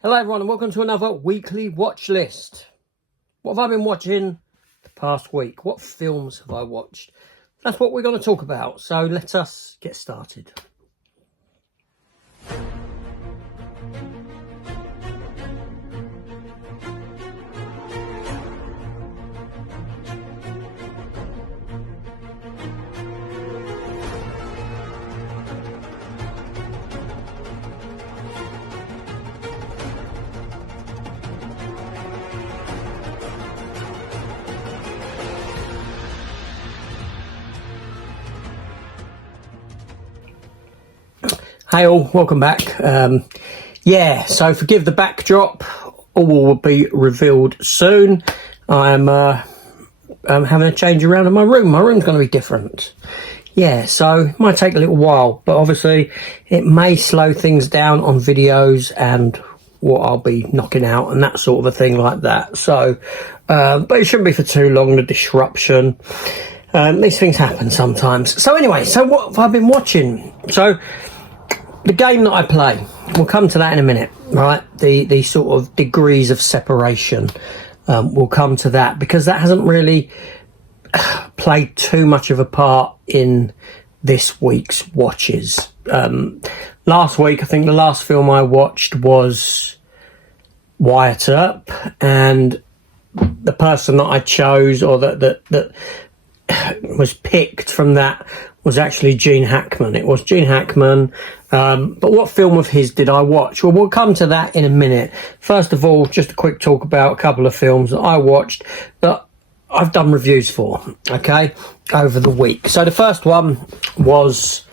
Hello everyone and welcome to another weekly watch list. What have I been watching the past week? What films have I watched? That's what we're going to talk about, so let us get started. Hey all, welcome back. So forgive the backdrop. All will be revealed soon. I'm having a change around in my room. My room's going to be different. So it might take a little while, but obviously it may slow things down on videos and what I'll be knocking out and that sort of a thing like that. So, but it shouldn't be for too long, the disruption. These things happen sometimes. So anyway, so what have I been watching? So the game that I play, we'll come to that in a minute, right? The sort of degrees of separation, we'll come to that because that hasn't really played too much of a part in this week's watches. Last week, I think the last film I watched was Wyatt Earp, and the person that I chose or that was picked from that was actually Gene Hackman. It was Gene Hackman. But what film of his did I watch? Well, we'll come to that in a minute. First of all, just a quick talk about a couple of films that I watched that I've done reviews for, okay, over the week. So the first one was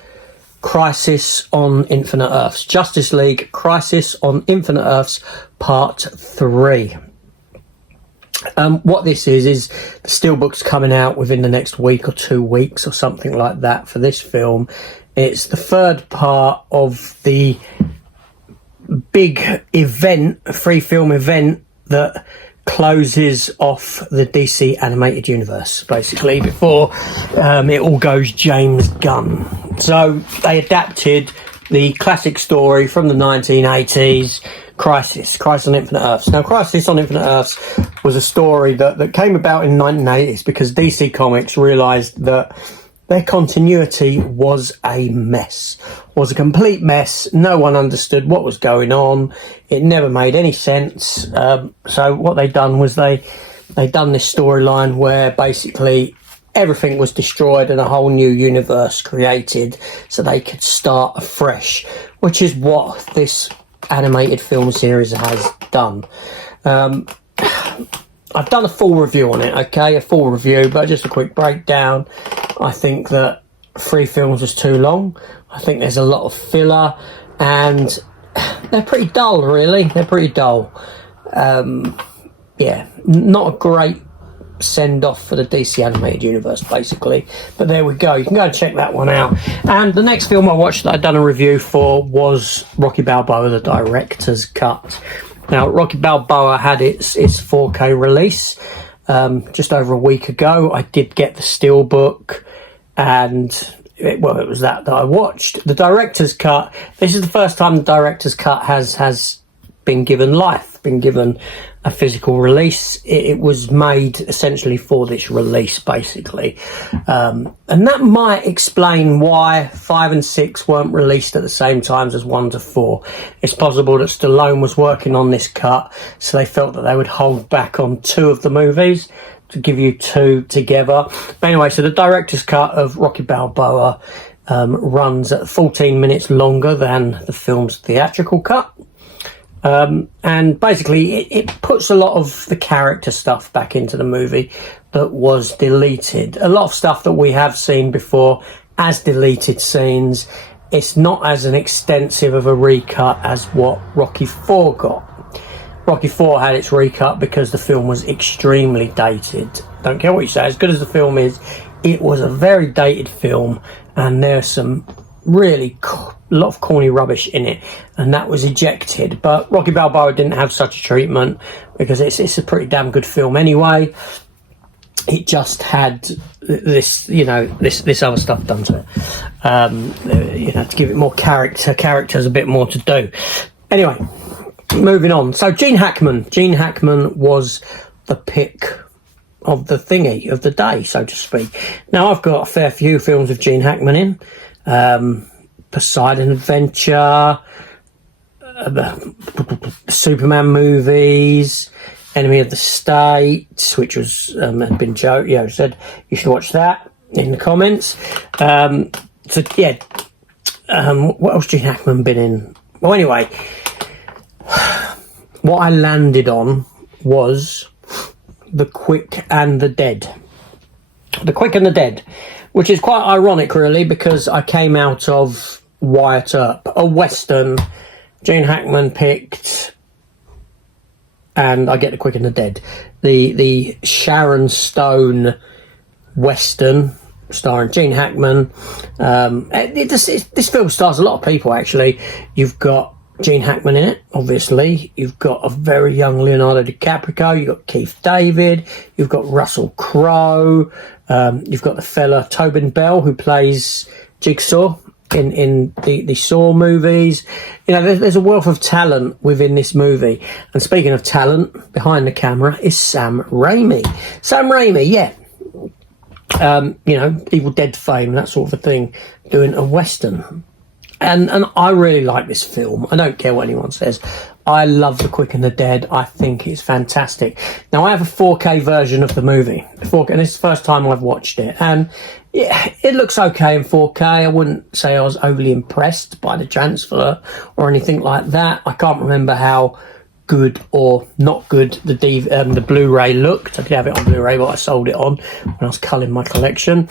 Crisis on Infinite Earths. Justice League Crisis on Infinite Earths Part 3. What this is the steelbook's coming out within the next week or 2 weeks or something like that for this film. It's the third part of the big event, free film event that closes off the DC animated universe, basically, before it all goes James Gunn. So they adapted the classic story from the 1980s, Crisis on Infinite Earths. Now, Crisis on Infinite Earths was a story that came about in the 1980s because DC Comics realised that their continuity was a mess, was a complete mess. No one understood what was going on. It never made any sense. So what they done was they done this storyline where basically everything was destroyed and a whole new universe created so they could start afresh, which is what this animated film series has done. I've done a full review on it, okay, a full review, but just a quick breakdown. I think that 3 films was too long. I think there's a lot of filler and they're pretty dull, really. They're pretty dull. Not a great send-off for the DC animated universe, basically. But there we go. You can go and check that one out. And the next film I watched that I'd done a review for was Rocky Balboa, the director's cut. Now, Rocky Balboa had its 4K release just over a week ago. I did get the steelbook, and it was that I watched. The director's cut, this is the first time the director's cut has been given life, been given a physical release. It was made essentially for this release, basically. And that might explain why 5 and 6 weren't released at the same time as 1 to 4. It's possible that Stallone was working on this cut, so they felt that they would hold back on 2 of the movies to give you 2 together. But anyway, so the director's cut of Rocky Balboa runs at 14 minutes longer than the film's theatrical cut. And basically it puts a lot of the character stuff back into the movie that was deleted. A lot of stuff that we have seen before as deleted scenes. It's not as an extensive of a recut as what Rocky 4 got. Rocky 4 had its recut because the film was extremely dated. Don't care what you say, as good as the film is, it was a very dated film, and there's some really a lot of corny rubbish in it, and that was ejected. But Rocky Balboa didn't have such a treatment because it's a pretty damn good film anyway. It just had this, this other stuff done to it, to give it more character. Character's a bit more to do. Anyway, moving on. So Gene Hackman. Gene Hackman was the pick of the thingy of the day, so to speak. Now, I've got a fair few films of Gene Hackman in. Poseidon Adventure, Superman movies, Enemy of the State, which was had been Joe said you should watch that in the comments. So yeah, what else Gene Hackman been in? Well, anyway, what I landed on was The Quick and the Dead. The Quick and the Dead, which is quite ironic, really, because I came out of Wyatt Earp, a Western Gene Hackman picked, and I get The Quick and the Dead. The Sharon Stone Western starring Gene Hackman. This film stars a lot of people, actually. You've got Gene Hackman in it, obviously. You've got a very young Leonardo DiCaprio. You've got Keith David. You've got Russell Crowe. You've got the fella Tobin Bell, who plays Jigsaw in the Saw movies. You know, there's a wealth of talent within this movie. And speaking of talent, behind the camera is Sam Raimi. Sam Raimi, yeah. Evil Dead fame, that sort of a thing, doing a Western. And I really like this film. I don't care what anyone says. I love The Quick and the Dead. I think it's fantastic. Now, I have a 4K version of the movie. 4K, and this is the first time I've watched it. And it looks okay in 4K. I wouldn't say I was overly impressed by the transfer or anything like that. I can't remember how good or not good the Blu-ray looked. I did have it on Blu-ray, but I sold it on when I was culling my collection.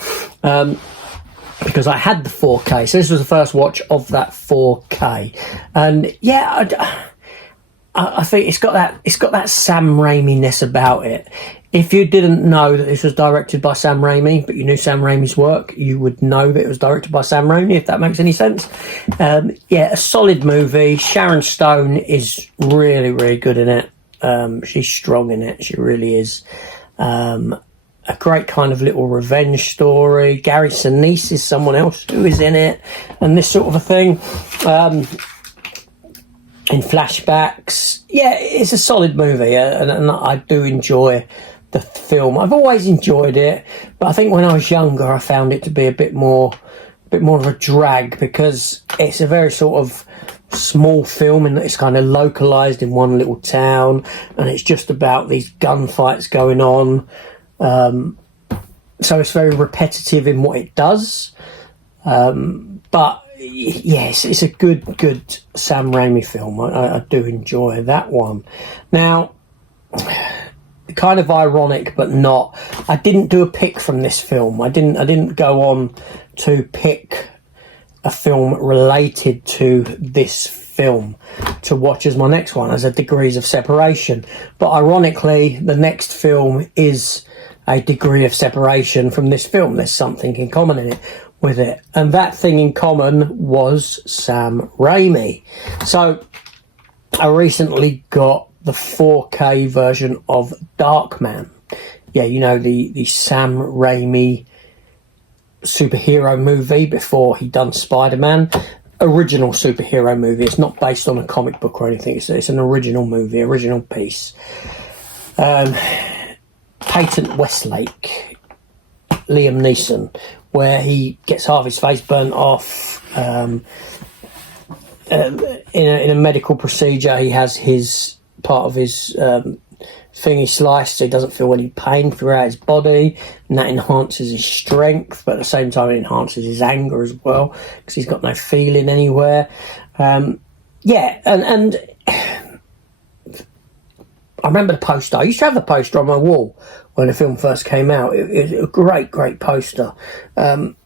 Because I had the 4K. So this was the first watch of that 4K. And yeah, I think it's got that Sam Raimi-ness about it. If you didn't know that this was directed by Sam Raimi, but you knew Sam Raimi's work, you would know that it was directed by Sam Raimi, if that makes any sense. Yeah, a solid movie. Sharon Stone is really, really good in it. She's strong in it. She really is. A great kind of little revenge story. Gary Sinise is someone else who is in it, and this sort of a thing. In flashbacks, yeah, it's a solid movie, and I do enjoy the film. I've always enjoyed it, but I think when I was younger, I found it to be a bit more of a drag, because it's a very sort of small film in that it's kind of localized in one little town, and it's just about these gunfights going on. So it's very repetitive in what it does, but yes, it's a good Sam Raimi film. I do enjoy that one. Now, kind of ironic, but not. I didn't do a pick from this film. I didn't go on to pick a film related to this film to watch as my next one, as a Degrees of Separation. But ironically, the next film is a degree of separation from this film. There's something in common in it with it, and that thing in common was Sam Raimi. So I recently got the 4K version of Darkman. Yeah, you know, the Sam Raimi superhero movie before he done Spider-Man. Original superhero movie. It's not based on a comic book or anything. It's an original movie, original piece. Patent Westlake, Liam Neeson, where he gets half his face burnt off in a medical procedure. He has his part of his thingy sliced, so he doesn't feel any pain throughout his body, and that enhances his strength, but at the same time it enhances his anger as well, because he's got no feeling anywhere. Yeah, and I remember the poster. I used to have the poster on my wall when the film first came out. It was a great poster. And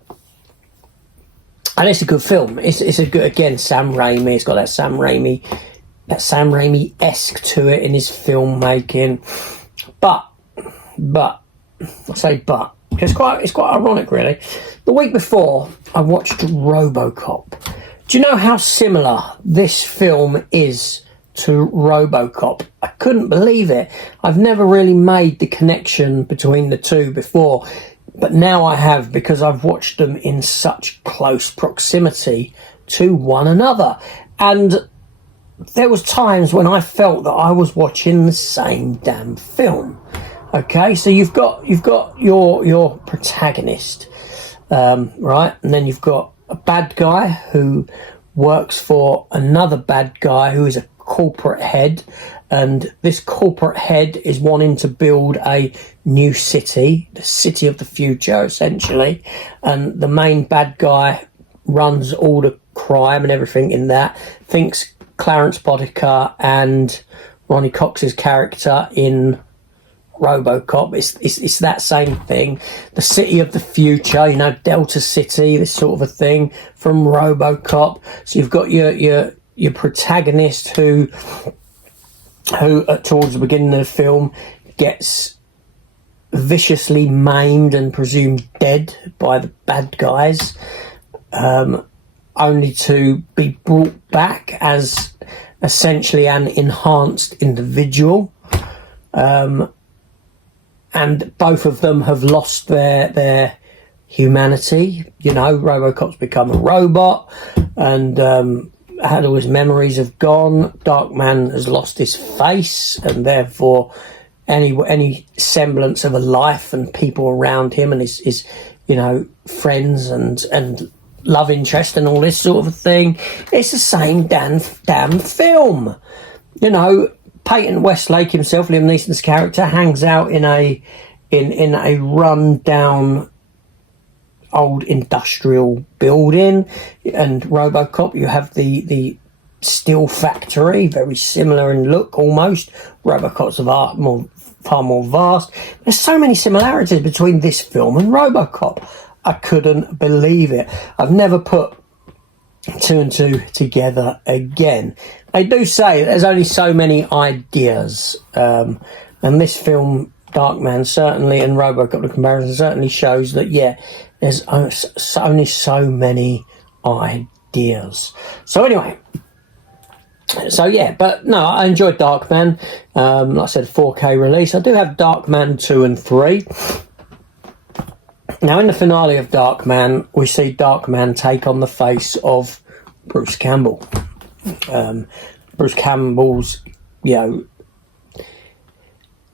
it's a good film. It's a good, again, Sam Raimi. It's got that Sam Raimi-esque to it in his filmmaking. But I say but. It's quite ironic, really. The week before, I watched RoboCop. Do you know how similar this film is to RoboCop? I couldn't believe it. I've never really made the connection between the two before, but now I have, because I've watched them in such close proximity to one another. And there was times when I felt that I was watching the same damn film. Okay, so you've got your protagonist, right, and then you've got a bad guy who works for another bad guy who is a corporate head, and this corporate head is wanting to build a new city, the city of the future, essentially, and the main bad guy runs all the crime and everything in that, thinks Clarence Boddicker and Ronnie Cox's character in RoboCop, it's that same thing, the city of the future, Delta City, this sort of a thing from RoboCop. So you've got your protagonist who towards the beginning of the film gets viciously maimed and presumed dead by the bad guys, only to be brought back as essentially an enhanced individual. And both of them have lost their humanity. RoboCop's become a robot, and had all his memories have gone. Darkman has lost his face, and therefore any semblance of a life and people around him and his friends and love interest and all this sort of thing. It's the same damn film. Peyton Westlake himself, Liam Neeson's character, hangs out in a run down old industrial building, and RoboCop, you have the steel factory, very similar in look almost. RoboCop's far more vast. There's so many similarities between this film and RoboCop. I couldn't believe it. I've never put two and two together again. They do say there's only so many ideas, and this film, Darkman, certainly, and RoboCop, the comparison certainly shows that, there's only so many ideas. So anyway, but no, I enjoyed Darkman. Like I said, 4K release. I do have Darkman 2 and 3. Now, in the finale of Darkman, we see Darkman take on the face of Bruce Campbell. Bruce Campbell's,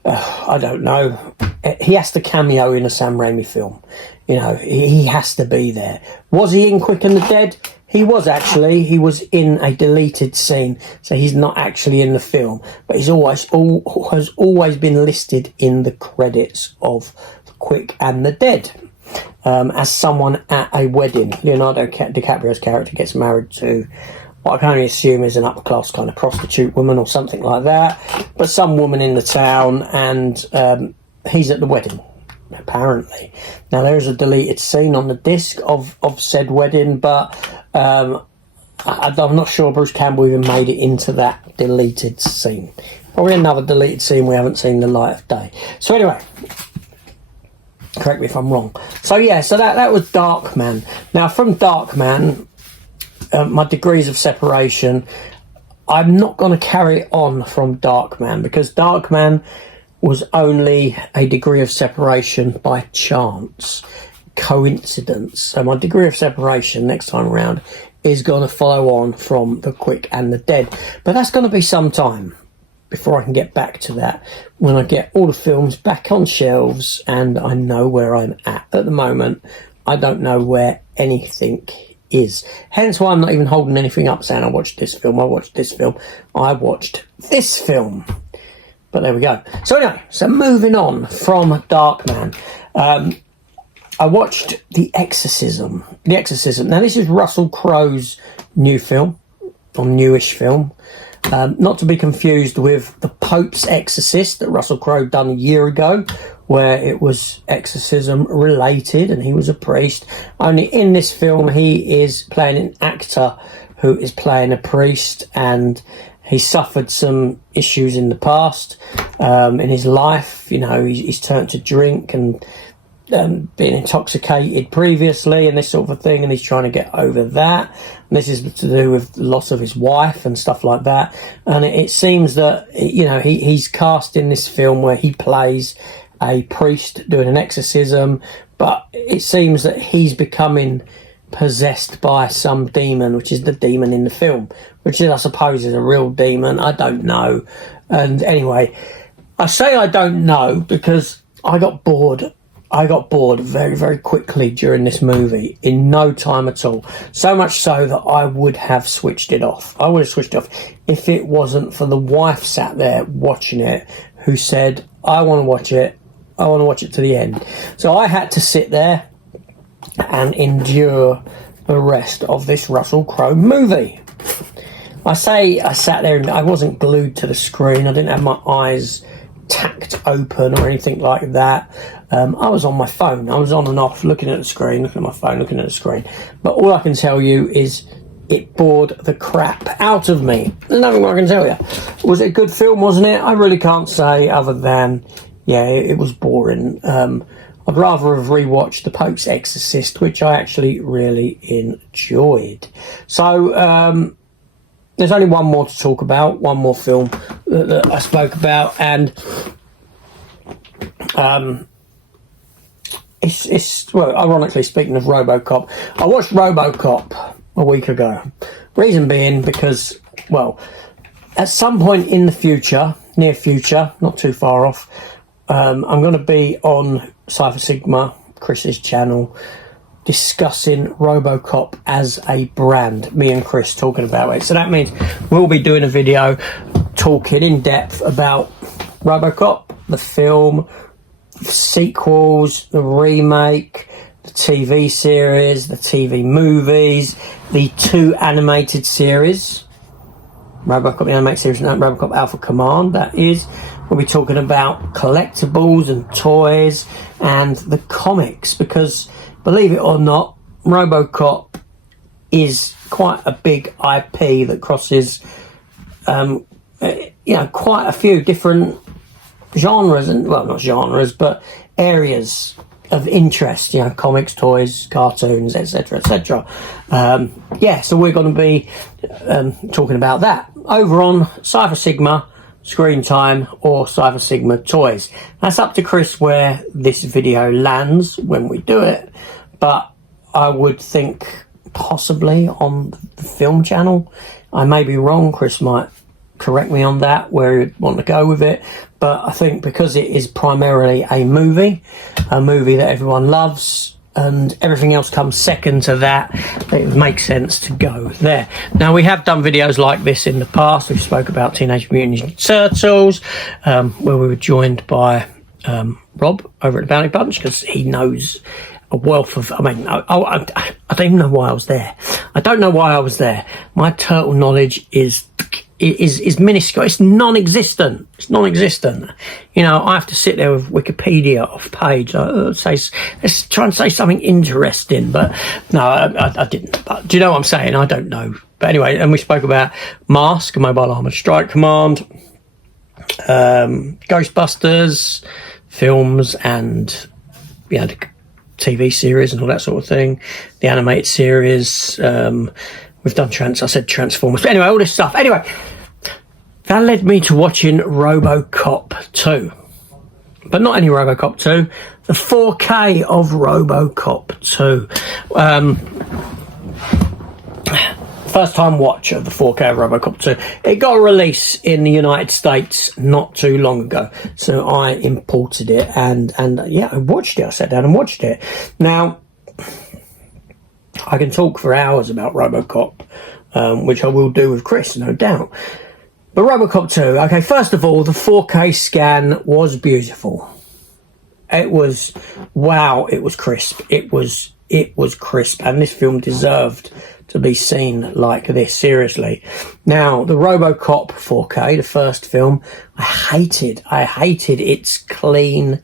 I don't know. He has to cameo in a Sam Raimi film. He has to be there. Was he in Quick and the Dead? He was actually. He was in a deleted scene, so he's not actually in the film. But he's has always been listed in the credits of Quick and the Dead. As someone at a wedding. Leonardo DiCaprio's character gets married to what I can only assume is an upper-class kind of prostitute woman or something like that, but some woman in the town, and he's at the wedding, apparently. Now, there is a deleted scene on the disc of said wedding, but I'm not sure Bruce Campbell even made it into that deleted scene. Probably another deleted scene we haven't seen the light of day. So anyway, correct me if I'm wrong. So that was Darkman. Now, from Darkman, my degrees of separation, I'm not going to carry on from Darkman, because Darkman was only a degree of separation by chance, coincidence. So my degree of separation next time around is going to follow on from The Quick and the Dead. But that's going to be some time before I can get back to that, when I get all the films back on shelves and I know where I'm at. At the moment, I don't know where anything is. Hence why I'm not even holding anything up saying I watched this film, I watched this film, I watched this film. But there we go. So anyway, moving on from Darkman, I watched The Exorcism. The Exorcism. Now, this is Russell Crowe's new film, or newish film. Not to be confused with The Pope's Exorcist that Russell Crowe done a year ago, where it was exorcism related and he was a priest. Only in this film he is playing an actor who is playing a priest, and he suffered some issues in the past in his life. He's turned to drink and being intoxicated previously and this sort of a thing, and he's trying to get over that. And this is to do with the loss of his wife and stuff like that. And it seems that he's cast in this film where he plays a priest doing an exorcism, but it seems that he's becoming possessed by some demon, which is the demon in the film, which is, I suppose, is a real demon. I don't know. And anyway, I say I don't know because I got bored. I got bored very, very quickly during this movie, in no time at all. So much so that I would have switched it off. I would have switched it off if it wasn't for the wife sat there watching it, who said, I want to watch it. I want to watch it to the end. So I had to sit there and endure the rest of this Russell Crowe movie. I say I sat there and I wasn't glued to the screen. I didn't have my eyes tacked open or anything like that. I was on my phone. I was on and off, looking at the screen, looking at my phone, looking at the screen. But all I can tell you is it bored the crap out of me. There's nothing more I can tell you. Was it a good film, wasn't it? I really can't say, other than, yeah, it was boring. I'd rather have rewatched The Pope's Exorcist, which I actually really enjoyed. So, there's only one more to talk about, one more film that I spoke about, and it's well, ironically, speaking of RoboCop, I watched RoboCop a week ago. Reason being because, well, at some point in the future, near future, not too far off, I'm going to be on Cypher Sigma, Chris's channel, discussing RoboCop as a brand. Me and Chris talking about it. So that means we'll be doing a video talking in depth about RoboCop, the film, the sequels, the remake, the TV series, the TV movies, the 2 animated series, RoboCop the animated series and RoboCop Alpha Command, that is. We'll be talking about collectibles and toys and the comics, because believe it or not, RoboCop is quite a big IP that crosses, quite a few different genres, and, well, not genres, but areas of interest, comics, toys, cartoons, etc., etc. So we're going to be talking about that over on Cypher Sigma Screen Time or Cypher Sigma Toys. That's up to Chris where this video lands when we do it, but I would think possibly on the film channel. I may be wrong. Chris might correct me on that, where you'd want to go with it, but I think because it is primarily a movie that everyone loves, and everything else comes second to that, it makes sense to go there. Now, we have done videos like this in the past. We spoke about Teenage Mutant Ninja Turtles, where we were joined by Rob over at the Bounty Bunch, because he knows a wealth of, I don't even know why I was there. I don't know why I was there. My turtle knowledge is minuscule. It's non-existent. I have to sit there with Wikipedia off page. Let's try and say something interesting, but no, I didn't. But do you know what I'm saying? I don't know. But anyway, and we spoke about Mask, Mobile Armored Strike Command, Ghostbusters, films, and the TV series and all that sort of thing, the animated series. We've done I said Transformers. But anyway, all this stuff. Anyway, that led me to watching RoboCop 2. But not any RoboCop 2. The 4K of RoboCop 2. First time watch of the 4K of RoboCop 2. It got a release in the United States not too long ago. So I imported it and I watched it. I sat down and watched it. Now, I can talk for hours about RoboCop, which I will do with Chris, no doubt. But RoboCop 2, okay, first of all, the 4K scan was beautiful. It was, wow, it was crisp. It was crisp, and this film deserved to be seen like this, seriously. Now, the RoboCop 4K, the first film, I hated its clean,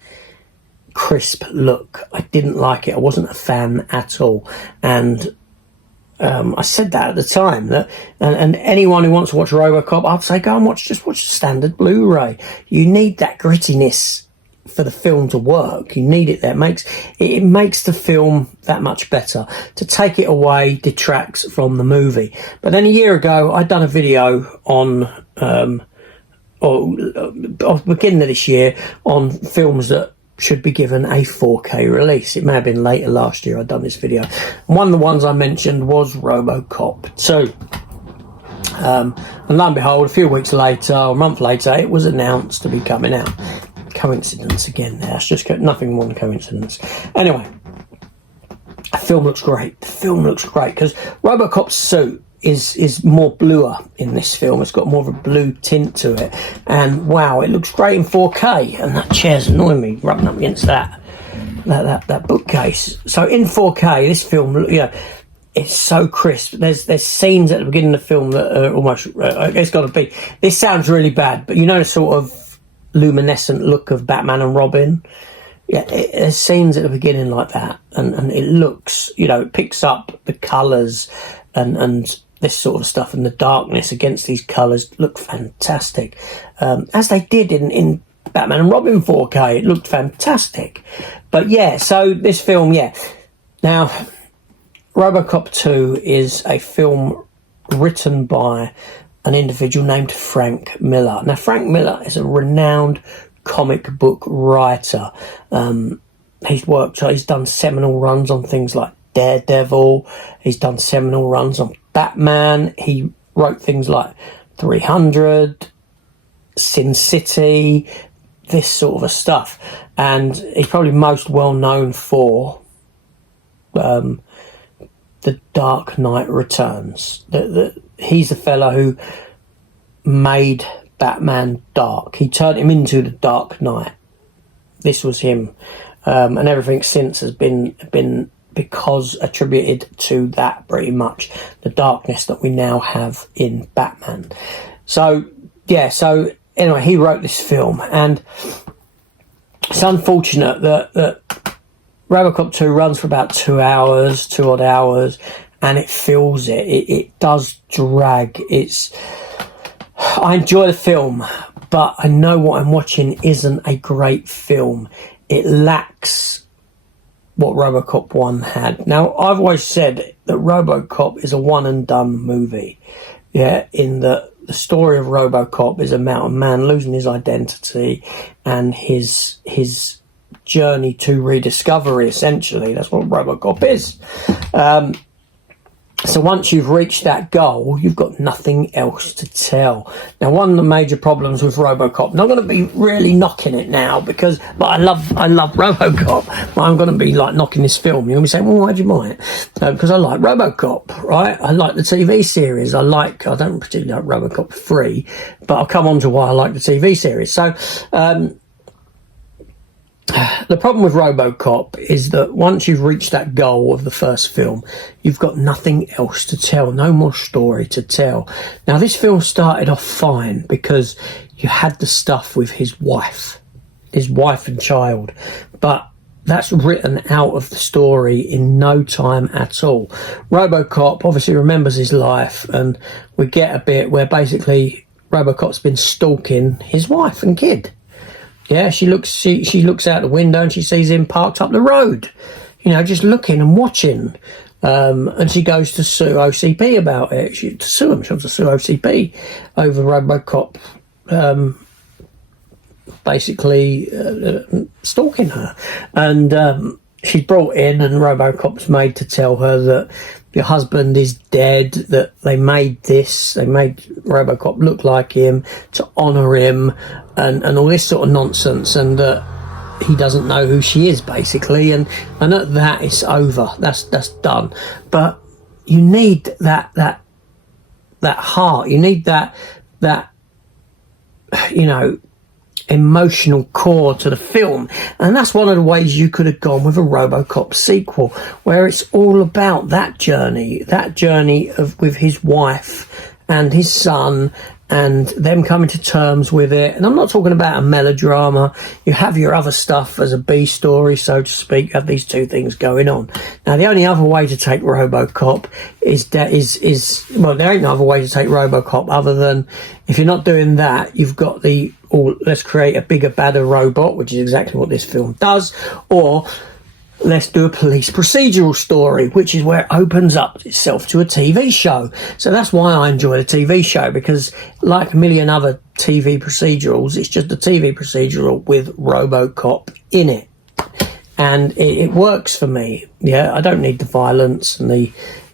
crisp look. I didn't like it. I wasn't a fan at all, and I said that at the time, that and anyone who wants to watch RoboCop, I'd say go and just watch the standard Blu-ray. You need that grittiness for the film to work. You need it there. It makes the film that much better. To take it away detracts from the movie. But then a year ago, I'd done a video on beginning of this year on films that should be given a 4K release. It may have been later last year I'd done this video. One of the ones I mentioned was RoboCop 2. And lo and behold, a few weeks later, or a month later, it was announced to be coming out. Coincidence again there. It's just nothing more than coincidence. Anyway, the film looks great. The film looks great because RoboCop's suit is more bluer in this film. It's got more of a blue tint to it. And wow, it looks great in 4K. And that chair's annoying me, rubbing up against that bookcase. So in 4K, this film, you know, it's so crisp. There's scenes at the beginning of the film that are almost, it's got to be, this sounds really bad, but you know the sort of luminescent look of Batman and Robin? Yeah, there's scenes at the beginning like that, and it looks, you know, it picks up the colours and this sort of stuff, and the darkness against these colours look fantastic. As they did in Batman and Robin 4K, it looked fantastic. But yeah, so this film, yeah. Now, RoboCop 2 is a film written by an individual named Frank Miller. Now, Frank Miller is a renowned comic book writer. He's done seminal runs on things like Daredevil. He's done seminal runs on Batman. He wrote things like 300, Sin City, this sort of stuff. And he's probably most well known for The Dark Knight Returns. He's the fella who made Batman dark. He turned him into the Dark Knight. This was him. And everything since has been because attributed to that, pretty much. The darkness that we now have in Batman. So, yeah, so anyway, he wrote this film. And it's unfortunate that RoboCop 2 runs for about 2 hours, 2 odd hours, and it feels it. It does drag. I enjoy the film, but I know what I'm watching isn't a great film. It lacks what RoboCop 1 had. Now, I've always said that RoboCop is a one and done movie. Yeah, in the story of RoboCop is about a man losing his identity and his journey to rediscovery, essentially. That's what RoboCop is. So once you've reached that goal, you've got nothing else to tell. Now, one of the major problems with RoboCop, not going to be really knocking it now but I love RoboCop, but I'm going to be like knocking this film. You're going to be saying, well, why'd you buy it? Because I like RoboCop, right? I like the TV series. I don't particularly like RoboCop 3, but I'll come on to why I like the TV series. So, the problem with RoboCop is that once you've reached that goal of the first film, you've got nothing else to tell, no more story to tell. Now, this film started off fine because you had the stuff with his wife and child, but that's written out of the story in no time at all. RoboCop obviously remembers his life, and we get a bit where basically RoboCop's been stalking his wife and kid. Yeah, she looks out the window and she sees him parked up the road, you know, just looking and watching. And she goes to sue OCP about it. She wants to sue OCP over RoboCop, basically stalking her. And she's brought in, and RoboCop's made to tell her that your husband is dead, that they made RoboCop look like him to honour him, and all this sort of nonsense, and that he doesn't know who she is, basically, and at that it's over. That's done. But you need that heart. You need that you know, emotional core to the film, and that's one of the ways you could have gone with a RoboCop sequel, where it's all about that journey with his wife and his son, and them coming to terms with it. And I'm not talking about a melodrama. You have your other stuff as a B story, so to speak. You have these two things going on. Now, the only other way to take RoboCop well, there ain't no other way to take RoboCop other than, if you're not doing that, you've got let's create a bigger, badder robot, which is exactly what this film does, or let's do a police procedural story, which is where it opens up itself to a TV show. So that's why I enjoy the TV show, because like a million other TV procedurals, it's just a TV procedural with RoboCop in it. and it works for me. Yeah, I don't need the violence and the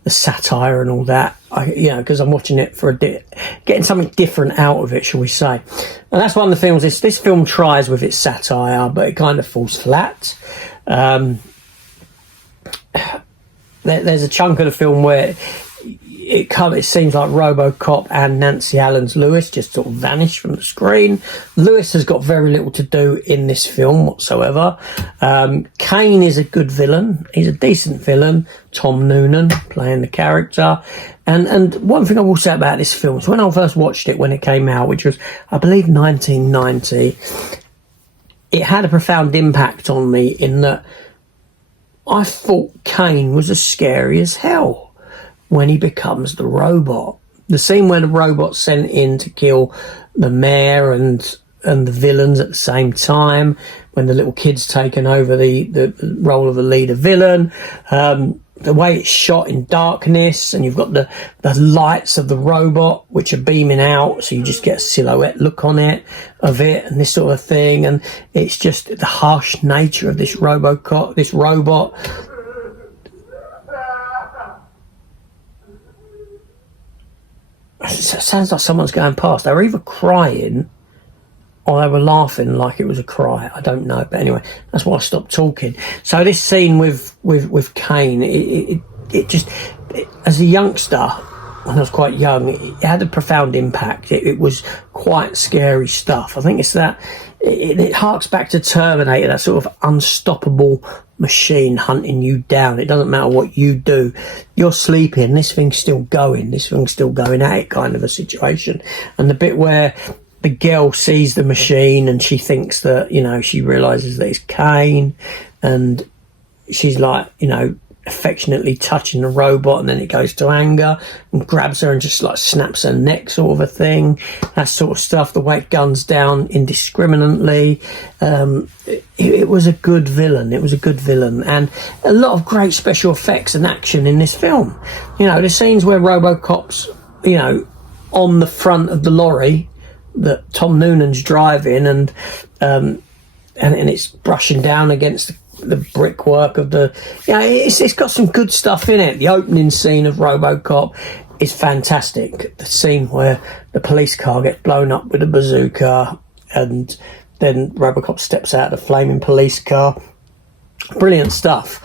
satire and all that, because I'm watching it for getting something different out of it, shall we say. And that's one of the films, this film tries with its satire, but it kind of falls flat. There's a chunk of the film where it seems like RoboCop and Nancy Allen's Lewis just sort of vanished from the screen. Lewis has got very little to do in this film whatsoever. Kane is a good villain. He's a decent villain. Tom Noonan playing the character. And one thing I will say about this film is when I first watched it when it came out, which was, I believe, 1990, it had a profound impact on me in that I thought Kane was as scary as hell when he becomes the robot. The scene where the robot's sent in to kill the mayor and the villains at the same time, when the little kid's taken over the role of the leader villain, the way it's shot in darkness, and you've got the lights of the robot which are beaming out, so you just get a silhouette look on it of it and this sort of thing. And it's just the harsh nature of this robot. It sounds like someone's going past. They were either crying or they were laughing like it was a cry. I don't know. But anyway, that's why I stopped talking. So this scene with Kane, it just, as a youngster, when I was quite young, it had a profound impact. It was quite scary stuff. I think it's that, it harks back to Terminator, that sort of unstoppable machine hunting you down. It doesn't matter what you do. You're sleeping, this thing's still going. This thing's still going at it, kind of a situation. And the bit where the girl sees the machine and she thinks that, she realises that it's Kane, and she's like, affectionately touching the robot, and then it goes to anger and grabs her and just like snaps her neck, sort of a thing. That sort of stuff. The way it guns down indiscriminately. It was a good villain. It was a good villain, and a lot of great special effects and action in this film. The scenes where RoboCop's, on the front of the lorry that Tom Noonan's driving, and it's brushing down against the brickwork of it's got some good stuff in it. The opening scene of RoboCop is fantastic. The scene where the police car gets blown up with a bazooka, and then RoboCop steps out of the flaming police car. Brilliant stuff.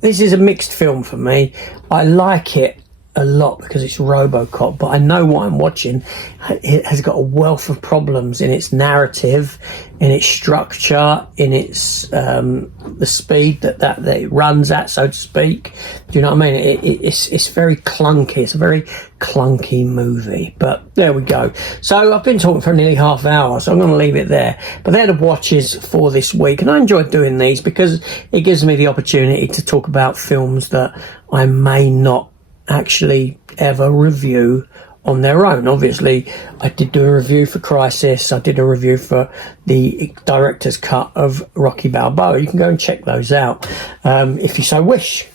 This is a mixed film for me. I like it a lot because it's RoboCop, but I know what I'm watching. It has got a wealth of problems in its narrative, in its structure, in its the speed that it runs at, so to speak. Do you know what I mean? It's very clunky. It's a very clunky movie. But there we go. So I've been talking for nearly half an hour, so I'm going to leave it there. But they're the watches for this week, and I enjoyed doing these because it gives me the opportunity to talk about films that I may not actually ever review on their own. Obviously, I did do a review for Crisis. I did a review for the director's cut of Rocky Balboa. You can go and check those out if you so wish.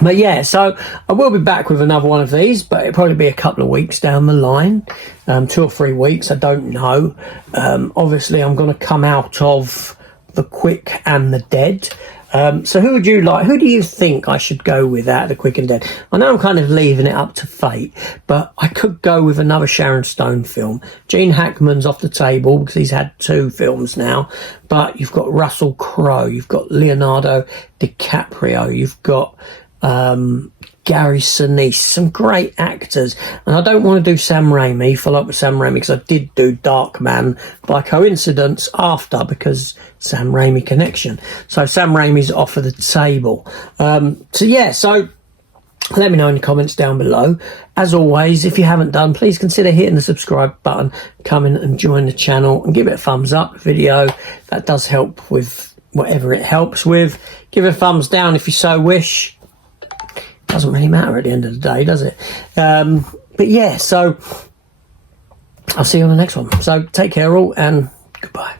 But yeah, so I will be back with another one of these, but it'll probably be a couple of weeks down the line, 2 or 3 weeks, I don't know. Obviously, I'm going to come out of The Quick and the Dead. So who do you think I should go with out of The Quick and Dead? I know I'm kind of leaving it up to fate, but I could go with another Sharon Stone film. Gene Hackman's off the table because he's had 2 films now, but you've got Russell Crowe, you've got Leonardo DiCaprio, you've got Gary Sinise, some great actors. And I don't want to do Sam Raimi, follow up with Sam Raimi, because I did do Darkman by coincidence after, because Sam Raimi connection. So Sam Raimi's off of the table. So let me know in the comments down below. As always, if you haven't done, please consider hitting the subscribe button, come in and join the channel, and give it a thumbs up video. That does help with whatever it helps with. Give it a thumbs down if you so wish. Doesn't really matter at the end of the day, does it? But yeah, so I'll see you on the next one. So take care all, and goodbye.